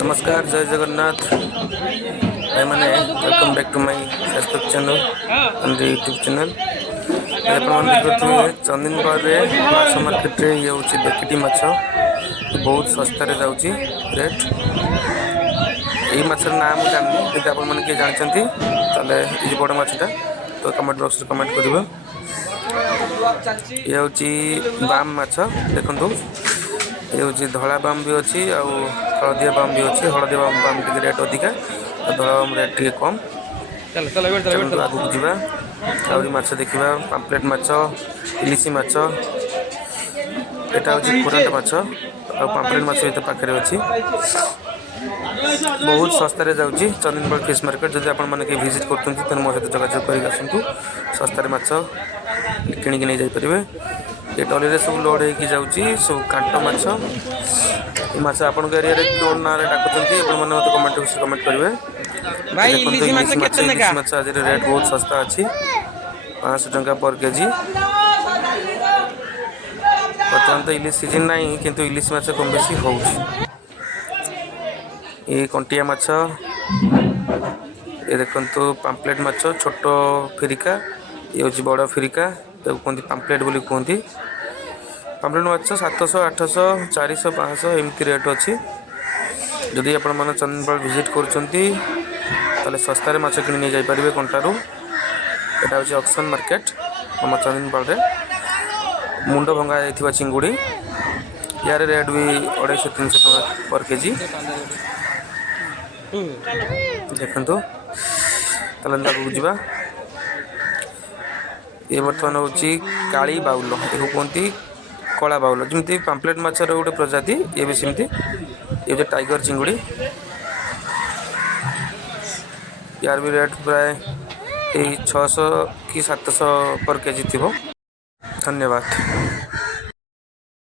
नमस्कार जय जगन्नाथ भाई मैंने welcome back to my Facebook channel and YouTube channel देखते चंदनगढ़ माछ मार्केट रे ये हूँ बेकिटी माछ बहुत सस्तार जाऊँगी रेट यही माछर ना मुझे जाननी कि आपने किए जानते ये बड़ माछटा तो कमेंट बॉक्स कमेंट करेंगे ये हूँ बाम माछ देखु ये हूँ धला बाम भी अच्छी हलदिया बाम भी अच्छी हलदिया बाम टी रेट अधिका धला बाम रेट टी कम आगू जावा आछ देखा पाम्पलेट माछ इलिसी माछ यहाँ हूँ कुराट माछ पाम्पलेट माछ ये पाखे अच्छी बहुत सस्तार जाऊँगी चंदनगढ़ फिश मार्केट जब आपके विजिट कर मो सहित जोगाजोग कर आसतु सस्तार माछ किणिकी नहीं जापरेंगे ये टली सब लोड हो जाऊँगी सब कांट माछ ये माछ आपण एरिया कौन ना डाकुंट मैंने कमेंट कमेंट करेंगे इलिश माछ आज रेट बहुत सस्ता अच्छी 500 टंका पर केजी बर्तमान तो इलिश सीजन ना किंतु इलिश माछ कम बेसी हो कंटिया माछ ये देखो पाम्पलेट माछ छोट फिरिका ये हूँ बड़ फिरिका कहते पाम्पलेट बोली कहती पाम्पलेट माछ 700 800 400 500 एमती रेट अच्छी जदि आपण मैंने चंदनगढ़ विजिट कर सस्तार माछ कि नहीं जापारे कंटारू यहाँ हूँ ऑक्शन मार्केट आम चंदनगढ़ मुंड भंगा जाइथिबा चिंगुड़ी यार रेट भी 250 300 टका पर केजी देखु आगे जावा ये बर्तमान हूँ काली बाउल ये कहती कला बाउल जमी पाम्पलेट माछर गोटे प्रजाति ये भी सेमती ये जो टाइगर चिंगुड़ी यार भी रेट प्राय 600 कि 700 पर केजी थी। धन्यवाद।